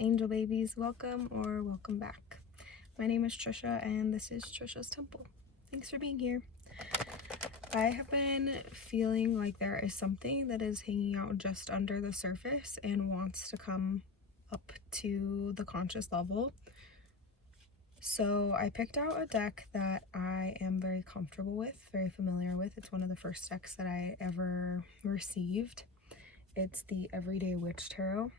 angel babies, welcome or welcome back. My name is Trisha and this is Trisha's Temple. Thanks for being here. I have been feeling like there is something that is hanging out just under the surface and wants to come up to the conscious level. So I picked out a deck that I am very comfortable with, very familiar with. It's one of the first decks that I ever received. It's the Everyday Witch Tarot.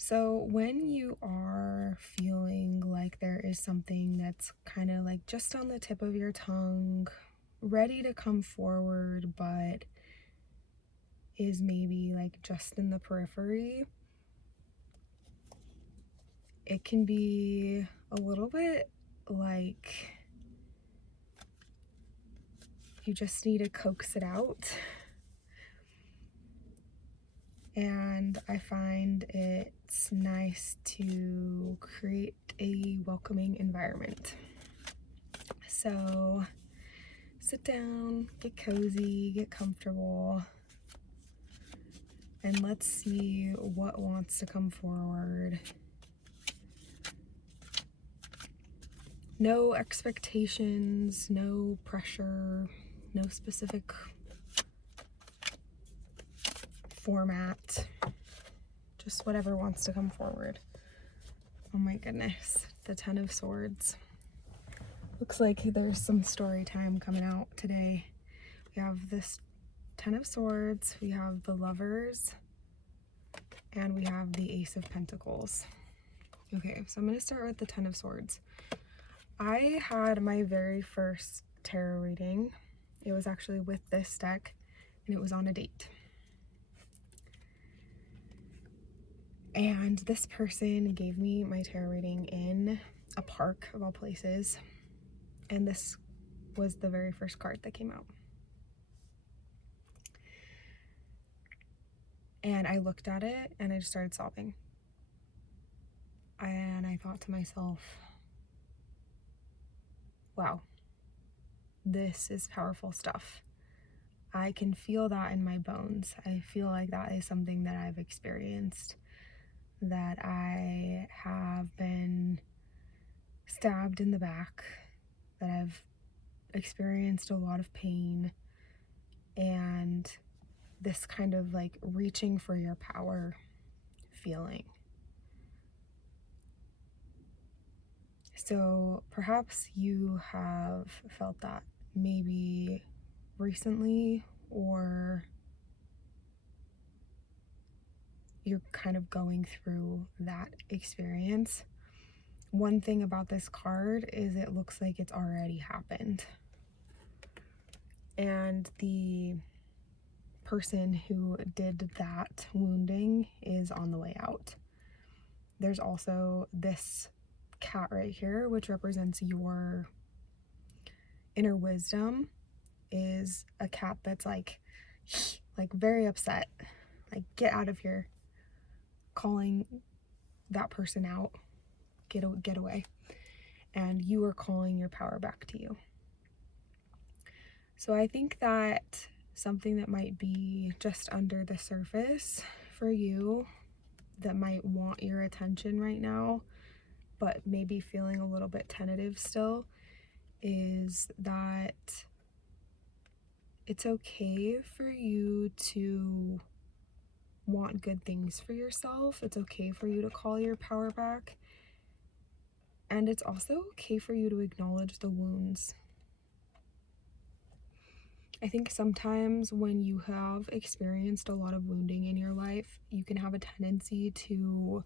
So when you are feeling like there is something that's kind of like just on the tip of your tongue, ready to come forward, but is maybe like just in the periphery, it can be a little bit like you just need to coax it out. And I find it's nice to create a welcoming environment. So sit down, get cozy, get comfortable, and let's see what wants to come forward. No expectations, no pressure, no specific format, just whatever wants to come forward. Oh my goodness, the Ten of Swords. Looks like there's some story time coming out today. We have this Ten of Swords, we have the Lovers, and we have the Ace of Pentacles. Okay, so I'm going to start with the Ten of Swords. I had my very first tarot reading. It was actually with this deck, and it was on a date. And this person gave me my tarot reading in a park of all places, and this was the very first card that came out. And I looked at it and I just started sobbing. And I thought to myself, wow, this is powerful stuff. I can feel that in my bones. I feel like that is something that I've experienced, that I have been stabbed in the back, that I've experienced a lot of pain, and this kind of like reaching for your power feeling. So perhaps you have felt that maybe recently, or you're kind of going through that experience. One thing about this card is it looks like it's already happened. And the person who did that wounding is on the way out. There's also this cat right here, which represents your inner wisdom, is a cat that's like very upset, like get out of here, calling that person out, get away. And you are calling your power back to you. So I think that something that might be just under the surface for you, that might want your attention right now, but maybe feeling a little bit tentative still, is that it's okay for you to want good things for yourself. It's okay for you to call your power back. And it's also okay for you to acknowledge the wounds. I think sometimes when you have experienced a lot of wounding in your life, you can have a tendency to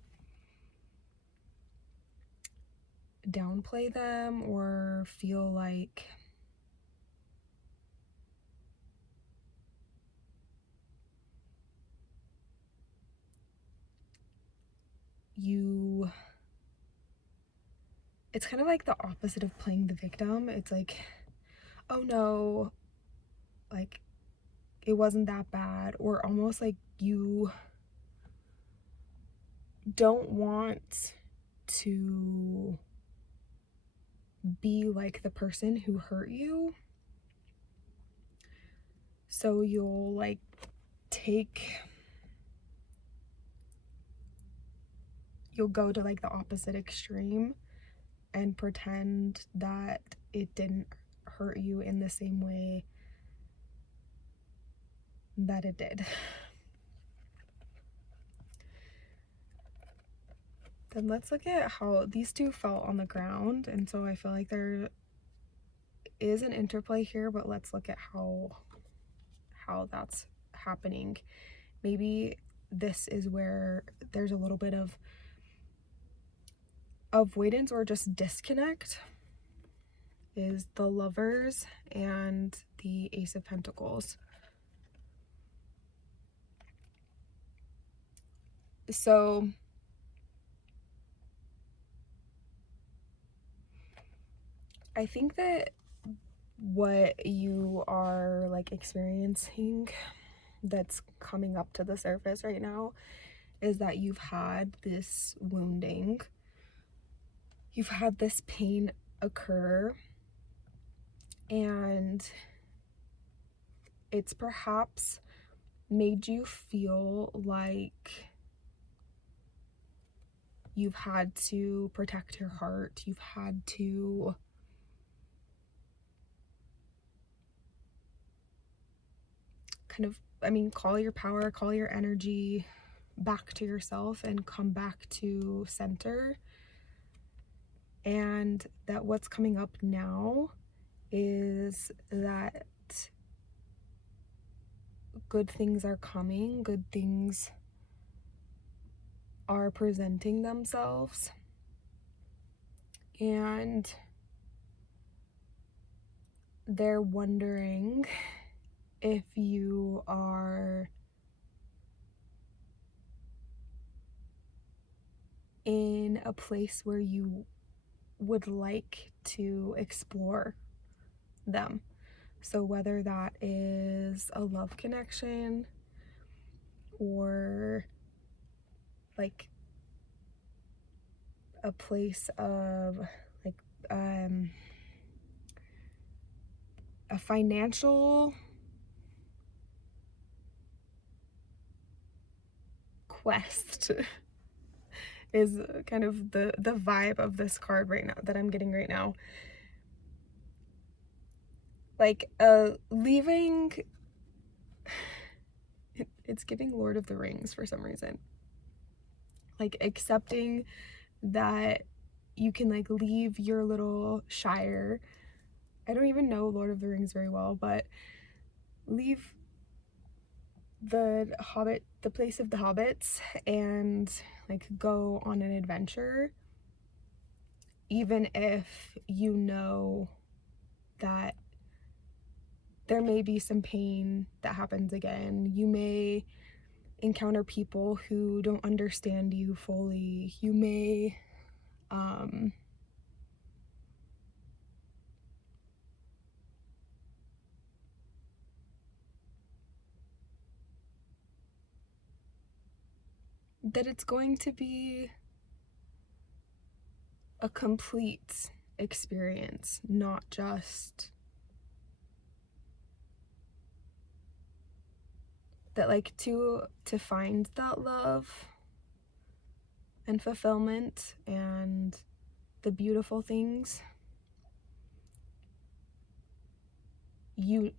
downplay them or feel like it's kind of like the opposite of playing the victim. It's like, oh no, like it wasn't that bad, or almost like you don't want to be like the person who hurt you. So you'll like take you'll go to like the opposite extreme and pretend that it didn't hurt you in the same way that it did. Then let's look at how these two fell on the ground, and so I feel like there is an interplay here, but let's look at how that's happening. Maybe this is where there's a little bit of avoidance or just disconnect, is the Lovers and the Ace of Pentacles. So I think that what you are like experiencing that's coming up to the surface right now is that you've had this wounding, you've had this pain occur, and it's perhaps made you feel like you've had to protect your heart, you've had to kind of, call your power, call your energy back to yourself and come back to center. And that what's coming up now is that good things are coming, good things are presenting themselves, and they're wondering if you are in a place where you would like to explore them. So whether that is a love connection or like a place of like a financial quest is kind of the vibe of this card right now that I'm getting right now. Like leaving, it's giving Lord of the Rings for some reason. Like accepting that you can like leave your little shire. I don't even know Lord of the Rings very well, but leave the place of the hobbits and like go on an adventure, even if you know that there may be some pain that happens again. You may encounter people who don't understand you fully. You may that it's going to be a complete experience, not just that, like, to find that love and fulfillment and the beautiful things, you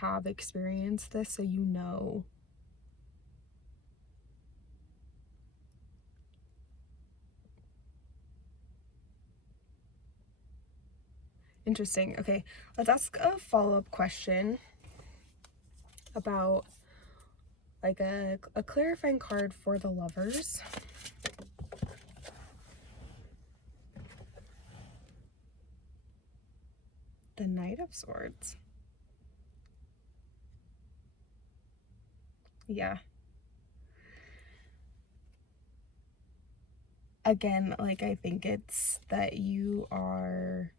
have experienced this, so you know. Interesting. Okay, let's ask a follow-up question about like a clarifying card for the Lovers. The Knight of Swords. Yeah. Again, like, I think it's that you are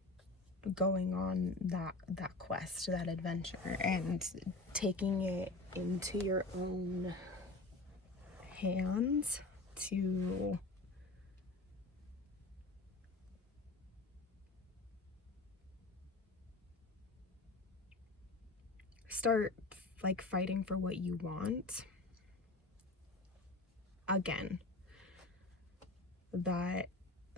going on that quest, that adventure, and taking it into your own hands to start like fighting for what you want again. that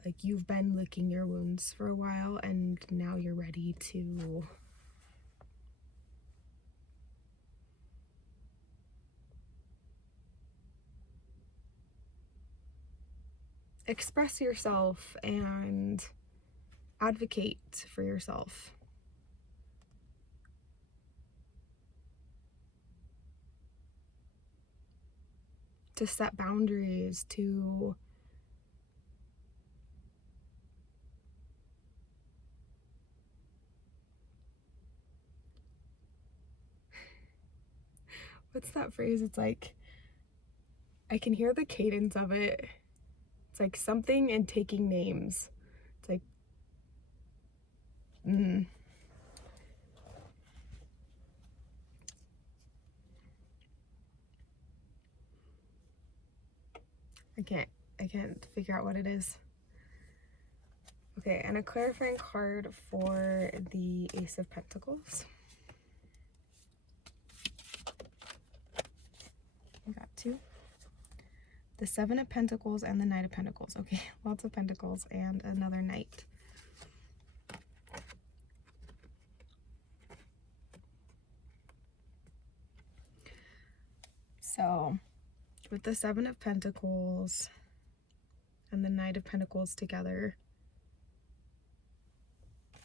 like you've been licking your wounds for a while and now you're ready to express yourself and advocate for yourself. To set boundaries, to what's that phrase? It's like, I can hear the cadence of it. It's like something and taking names. It's like, I can't figure out what it is. Okay, and a clarifying card for the Ace of Pentacles. We got 2. The 7 of Pentacles and the Knight of Pentacles. Okay, lots of Pentacles and another Knight. So, with the 7 of Pentacles and the Knight of Pentacles together,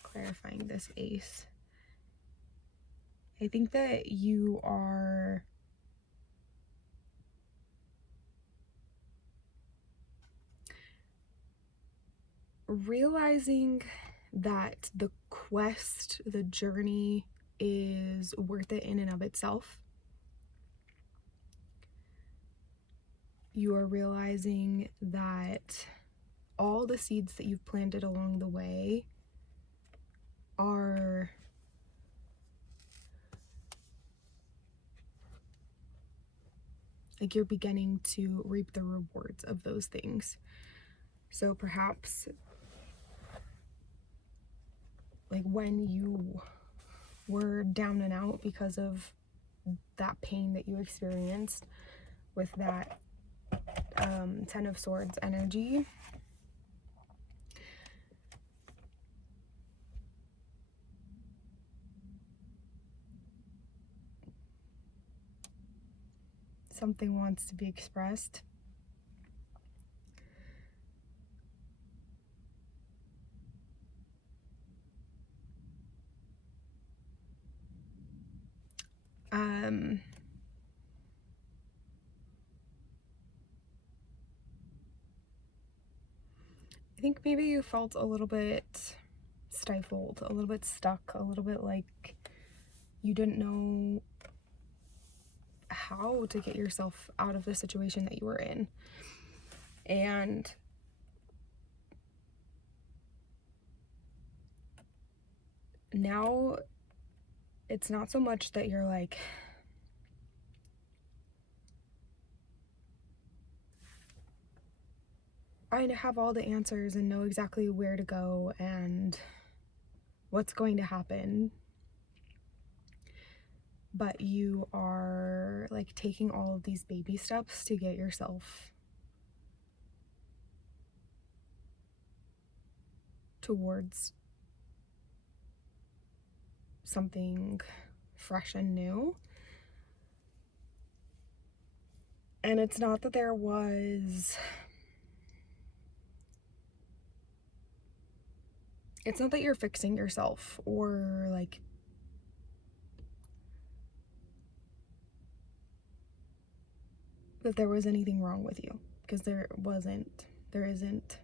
clarifying this Ace, I think that you are realizing that the quest, the journey is worth it in and of itself. You are realizing that all the seeds that you've planted along the way are like you're beginning to reap the rewards of those things. So perhaps like when you were down and out because of that pain that you experienced with that 10 of Swords energy, something wants to be expressed. I think maybe you felt a little bit stifled, a little bit stuck, a little bit like you didn't know how to get yourself out of the situation that you were in. And now it's not so much that you're like, I have all the answers and know exactly where to go and what's going to happen, but you are like taking all of these baby steps to get yourself towards something fresh and new. And it's not that there was, it's not that you're fixing yourself or like that there was anything wrong with you, because there isn't.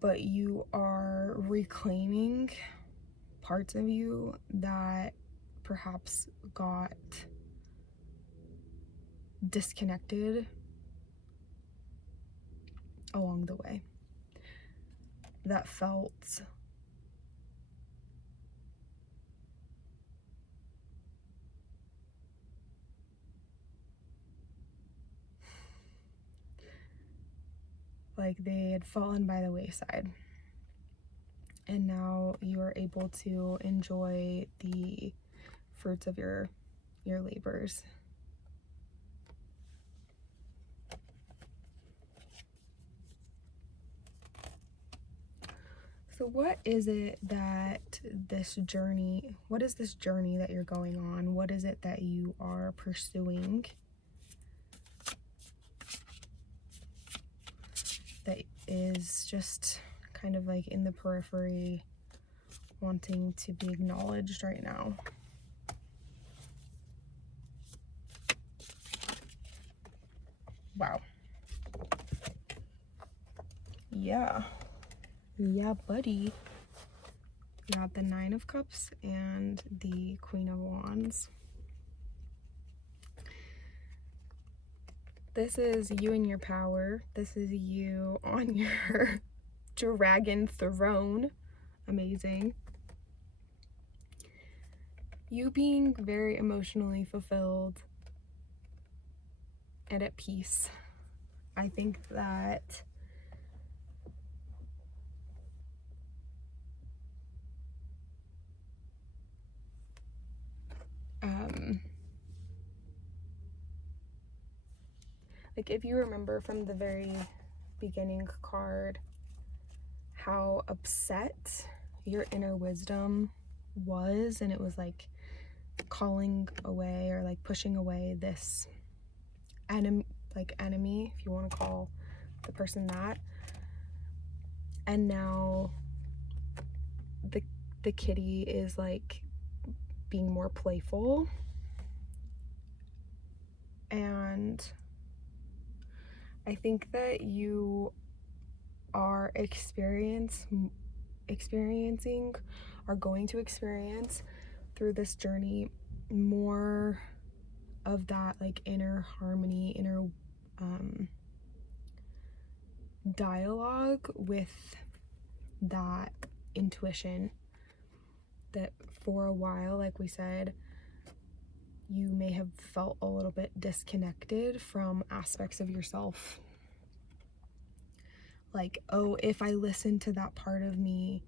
But you are reclaiming parts of you that perhaps got disconnected along the way, that felt like they had fallen by the wayside. And now you are able to enjoy the fruits of your labors. So what is it that what is this journey that you're going on? What is it that you are pursuing that is just kind of like in the periphery, wanting to be acknowledged right now? Wow. Yeah, buddy. You got the Nine of Cups and the Queen of Wands. This is you and your power. This is you on your dragon throne. Amazing. You being very emotionally fulfilled and at peace. I think that like if you remember from the very beginning card how upset your inner wisdom was, and it was like calling away or like pushing away this enemy, if you want to call the person that. And now the kitty is like being more playful, and I think that you are going to experience through this journey more of that like inner harmony, inner dialogue with that intuition that for a while, like we said, you may have felt a little bit disconnected from aspects of yourself. Like, oh, if I listen to that part of me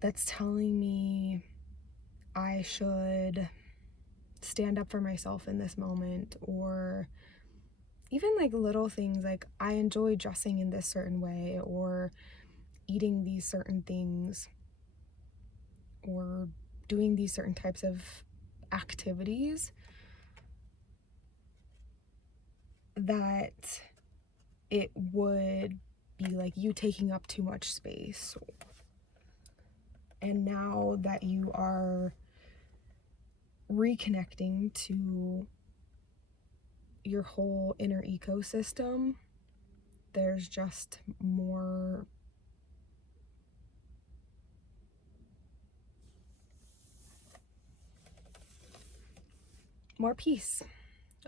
that's telling me I should stand up for myself in this moment, or even like little things like I enjoy dressing in this certain way, or eating these certain things, or doing these certain types of activities, that it would be like you taking up too much space. And now that you are reconnecting to your whole inner ecosystem, there's just more peace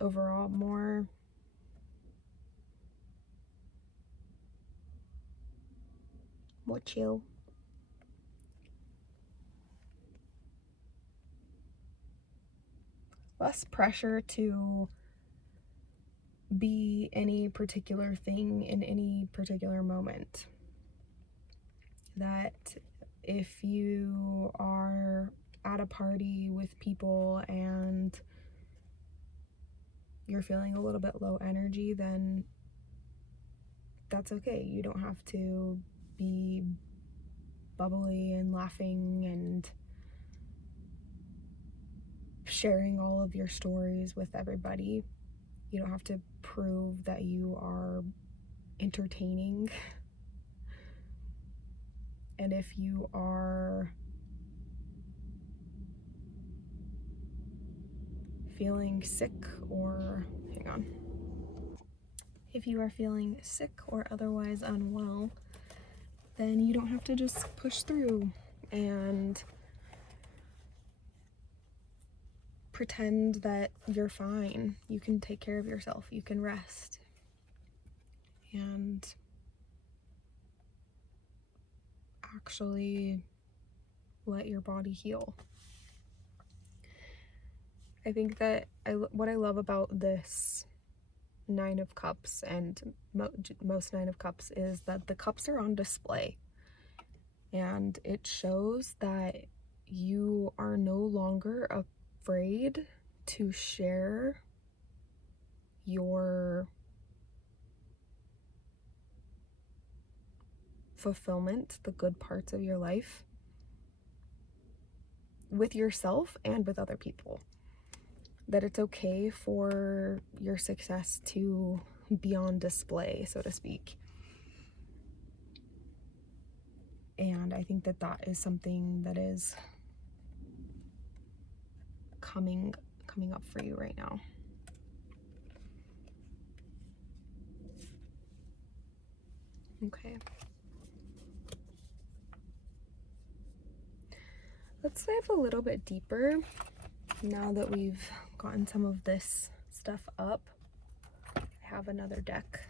overall, more chill. Less pressure to be any particular thing in any particular moment. That if you are at a party with people and you're feeling a little bit low energy, then that's okay. You don't have to be bubbly and laughing and sharing all of your stories with everybody. You don't have to prove that you are entertaining. And if you are feeling sick or if you are feeling sick or otherwise unwell, then you don't have to just push through and pretend that you're fine. You can take care of yourself. You can rest and actually let your body heal. I think that what I love about this Nine of Cups and most Nine of Cups is that the cups are on display, and it shows that you are no longer afraid to share your fulfillment, the good parts of your life with yourself and with other people. That it's okay for your success to be on display, so to speak. And I think that that is something that is coming up for you right now. Okay. Let's dive a little bit deeper now that we've gotten some of this stuff up. I have another deck.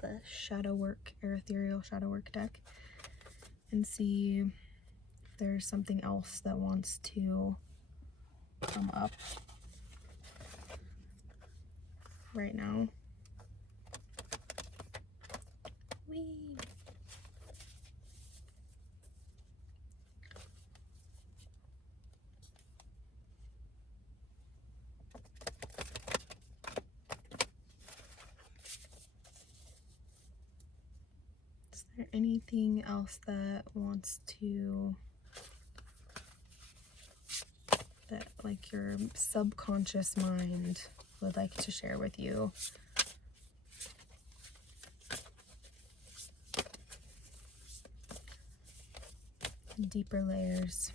The shadow work, Erethereal shadow work deck, and see if there's something else that wants to come up right now. Whee! Is there anything else that wants to, that like your subconscious mind would like to share with you? Deeper layers.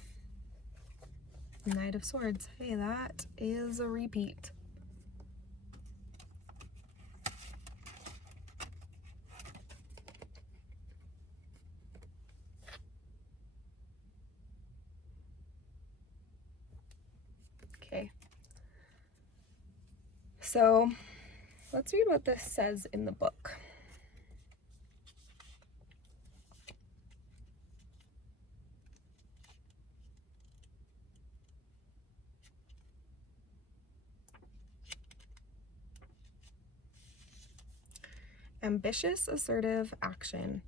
Knight of Swords. Hey, that is a repeat. Okay. So let's read what this says in the book. Ambitious, assertive action.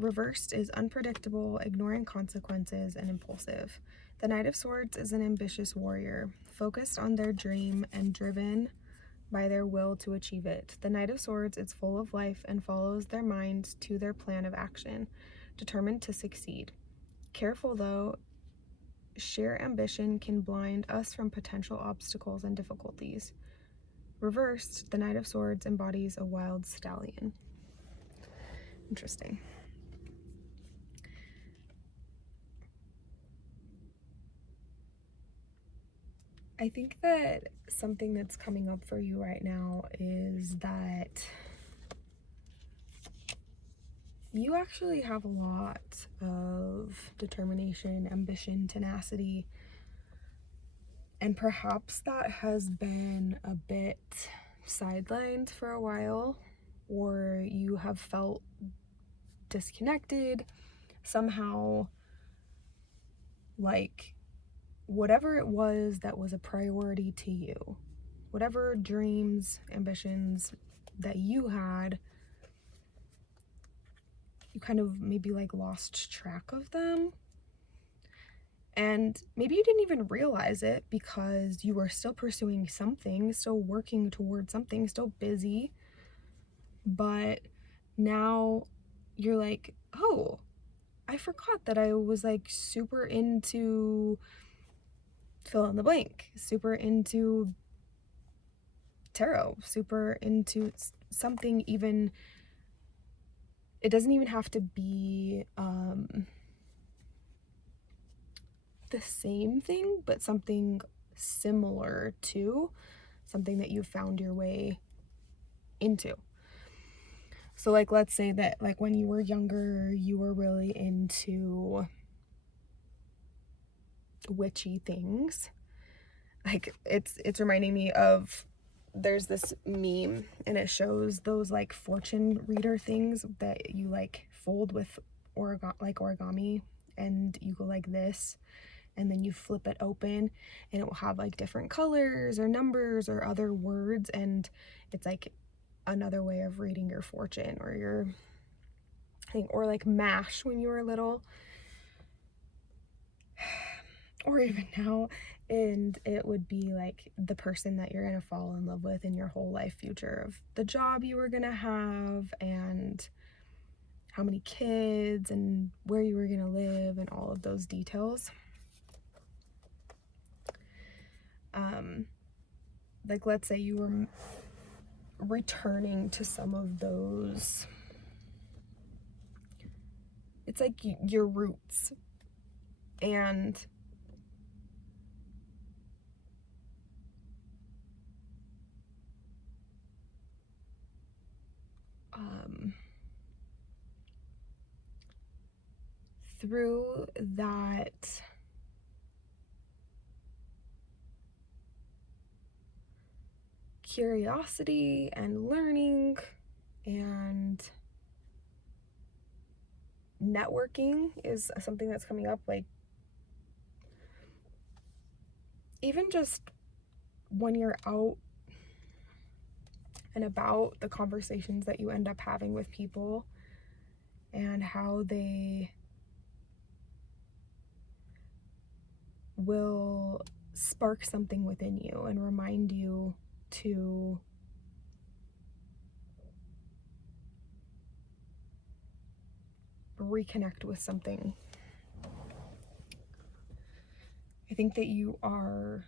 Reversed is unpredictable, ignoring consequences, and impulsive. The Knight of Swords is an ambitious warrior, focused on their dream and driven by their will to achieve it. The Knight of Swords is full of life and follows their mind to their plan of action, determined to succeed. Careful though, sheer ambition can blind us from potential obstacles and difficulties. Reversed, the Knight of Swords embodies a wild stallion. Interesting. I think that something that's coming up for you right now is that you actually have a lot of determination, ambition, tenacity, and perhaps that has been a bit sidelined for a while, or you have felt disconnected somehow, like whatever it was that was a priority to you, whatever dreams, ambitions that you had, you kind of maybe like lost track of them. And maybe you didn't even realize it because you were still pursuing something, still working towards something, still busy. But now you're like, oh, I forgot that I was like super into fill in the blank, super into tarot, super into something. Even it doesn't even have to be the same thing, but something similar to something that you found your way into. So like, let's say that like when you were younger, you were really into witchy things. Like it's reminding me of, there's this meme and it shows those like fortune reader things that you like fold with origami, and you go like this, and then you flip it open and it will have like different colors or numbers or other words, and it's like another way of reading your fortune or your thing. Or like MASH when you were little, or even now, And it would be like the person that you're gonna fall in love with in your whole life future, of the job you were gonna have and how many kids and where you were gonna live and all of those details. Like let's say you were returning to some of those, it's like your roots, and through that curiosity and learning and networking is something that's coming up. Like even just when you're out and about, the conversations that you end up having with people and how they will spark something within you and remind you to reconnect with something. I think that you are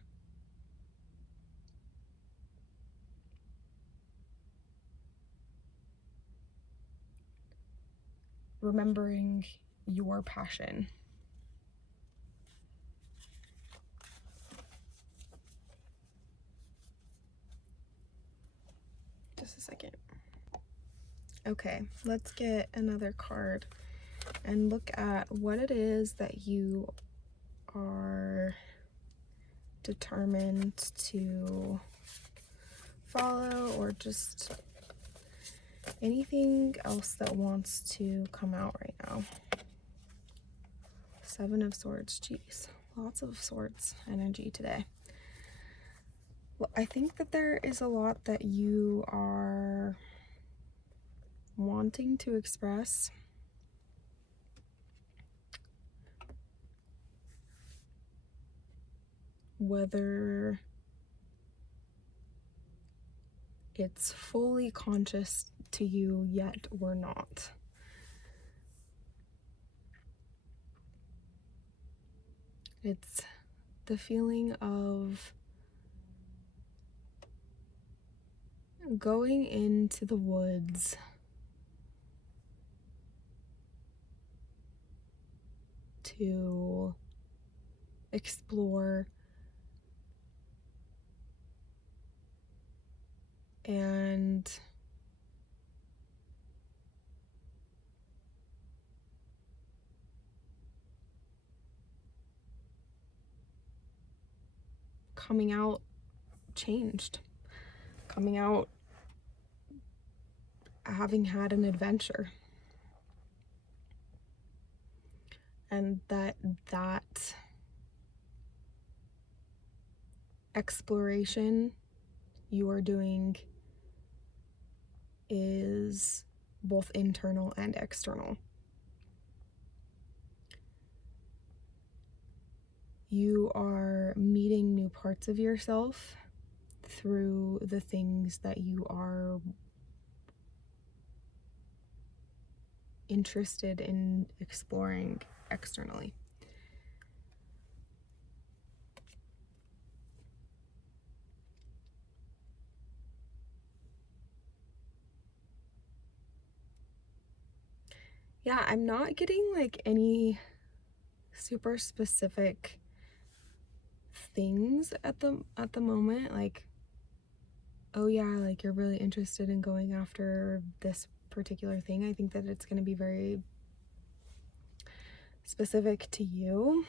remembering your passion. Just a second. Okay, let's get another card and look at what it is that you are determined to follow, or just anything else that wants to come out right now. 7 of Swords. Jeez, lots of swords energy today. Well, I think that there is a lot that you are wanting to express. Whether it's fully conscious to you yet or not. It's the feeling of going into the woods to explore and coming out changed, coming out having had an adventure, and that exploration you are doing is both internal and external. You are meeting new parts of yourself through the things that you are interested in exploring externally. Yeah, I'm not getting like any super specific things at the moment, like, oh yeah, like you're really interested in going after this particular thing. I think that it's going to be very specific to you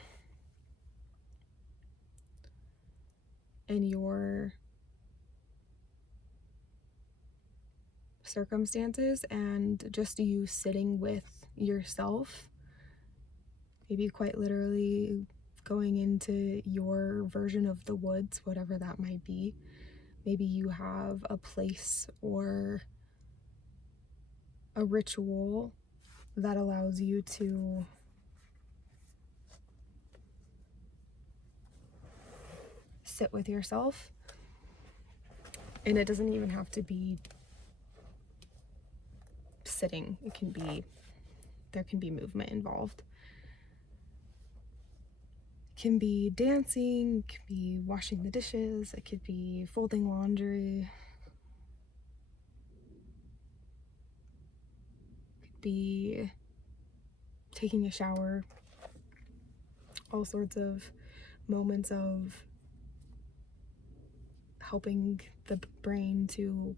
and your circumstances, and just you sitting with yourself, maybe quite literally going into your version of the woods, whatever that might be. Maybe you have a place or a ritual that allows you to sit with yourself. And it doesn't even have to be sitting. There can be movement involved. It can be dancing, it can be washing the dishes, it could be folding laundry, it could be taking a shower. All sorts of moments of helping the brain to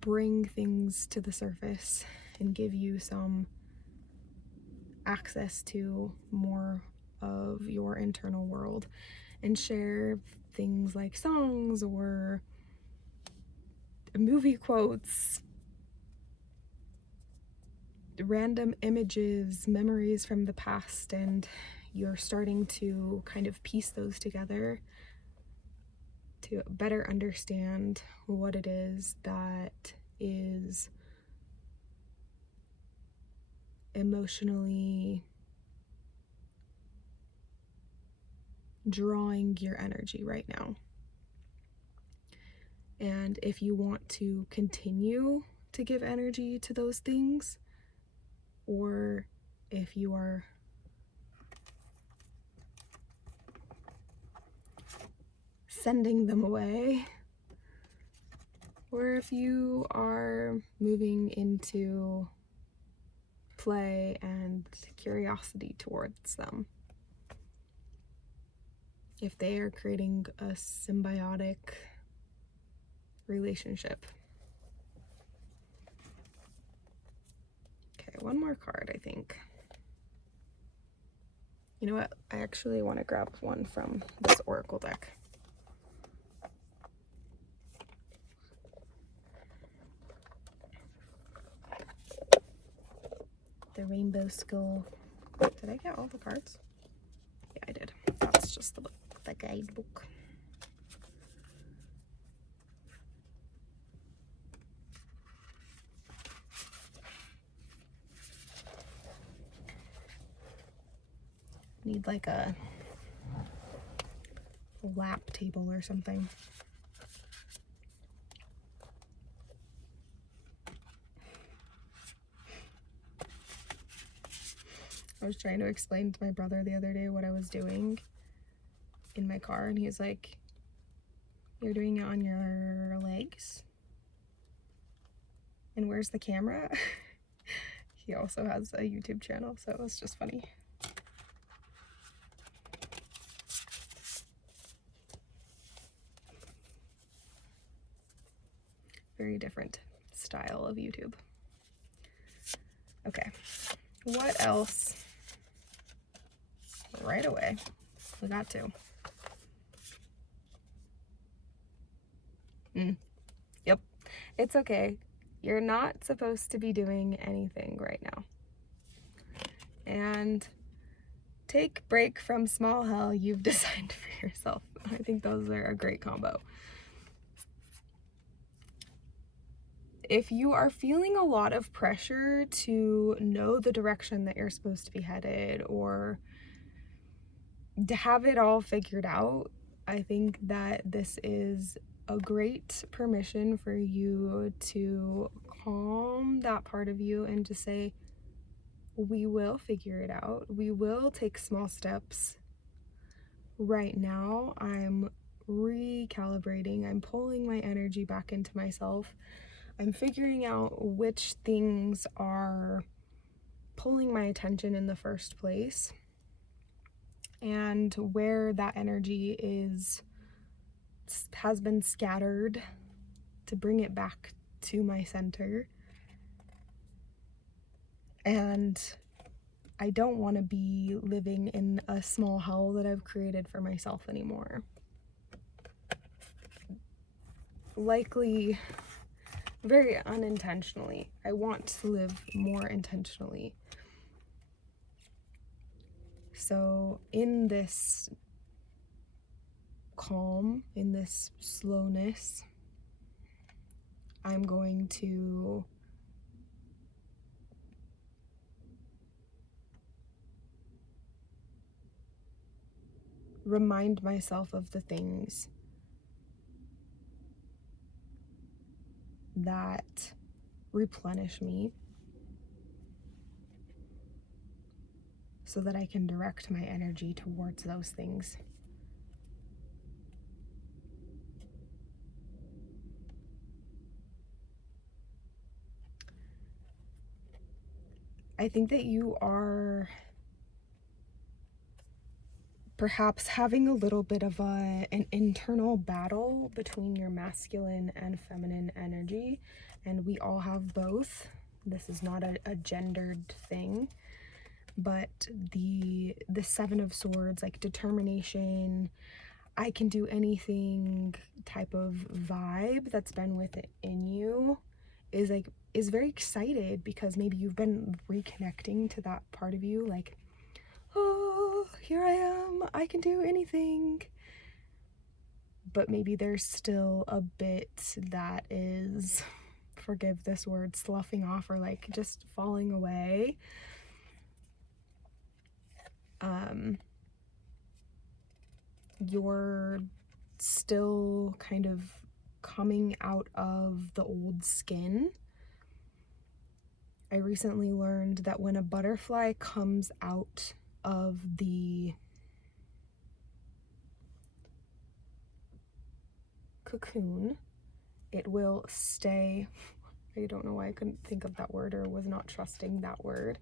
bring things to the surface and give you some access to more of your internal world, and share things like songs or movie quotes, random images, memories from the past, and you're starting to kind of piece those together to better understand what it is that is emotionally drawing your energy right now. And if you want to continue to give energy to those things, or if you are sending them away, or if you are moving into play and curiosity towards them, if they are creating a symbiotic relationship. Okay, one more card, I think. You know what? I actually want to grab one from this oracle deck. The Rainbow Skull. Did I get all the cards? Yeah, I did. That's just the book, the guidebook. Need like a lap table or something. I was trying to explain to my brother the other day what I was doing in my car, and he's like, "You're doing it on your legs? And where's the camera?" He also has a YouTube channel, so it was just funny. Very different style of YouTube. Okay, what else? Right away, we got to. Yep, it's okay. You're not supposed to be doing anything right now. And take break from small hell you've designed for yourself. I think those are a great combo. If you are feeling a lot of pressure to know the direction that you're supposed to be headed, or to have it all figured out, I think that this is a great permission for you to calm that part of you and to say, we will figure it out. We will take small steps. Right now, I'm recalibrating. I'm pulling my energy back into myself. I'm figuring out which things are pulling my attention in the first place, and where that energy has been scattered, to bring it back to my center. And I don't want to be living in a small hell that I've created for myself anymore. Likely very unintentionally. I want to live more intentionally. So in this calm, in this slowness, I'm going to remind myself of the things that replenish me so that I can direct my energy towards those things. I think that you are perhaps having a little bit of an internal battle between your masculine and feminine energy, and we all have both. This is not a gendered thing, but the Seven of Swords, like determination, I can do anything type of vibe that's been within you is very excited, because maybe you've been reconnecting to that part of you, like, oh, here I am, I can do anything. But maybe there's still a bit that is, forgive this word, sloughing off, or like just falling away. You're still kind of coming out of the old skin. I recently learned that when a butterfly comes out of the cocoon, it will stay. I don't know why I couldn't think of that word, or was not trusting that word.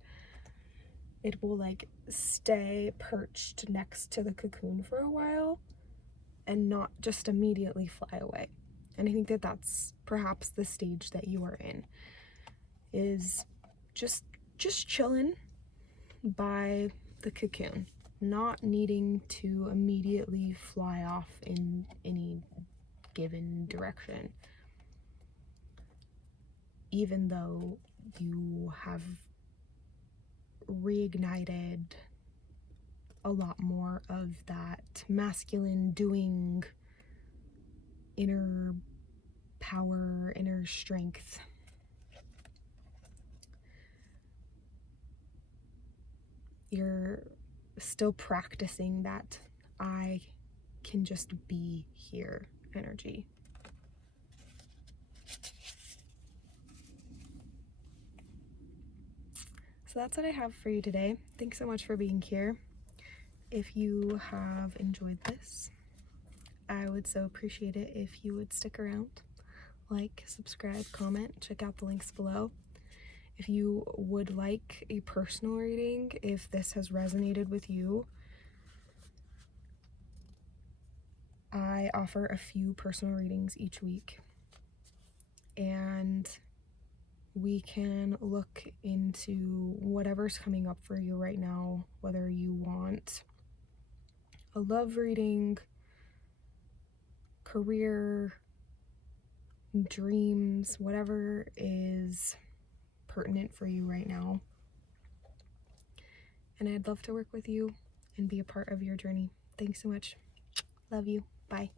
It will like stay perched next to the cocoon for a while and not just immediately fly away. And I think that that's perhaps the stage that you are in, is just chilling by the cocoon, not needing to immediately fly off in any given direction, even though you have reignited a lot more of that masculine doing, inner power, inner strength. You're still practicing that I can just be here energy. So that's what I have for you today. Thanks so much for being here. If you have enjoyed this, I would so appreciate it if you would stick around, like, subscribe, comment, check out the links below. If you would like a personal reading, if this has resonated with you, I offer a few personal readings each week, and we can look into whatever's coming up for you right now, whether you want a love reading, career, dreams, whatever is pertinent for you right now. And I'd love to work with you and be a part of your journey. Thanks so much. Love you. Bye.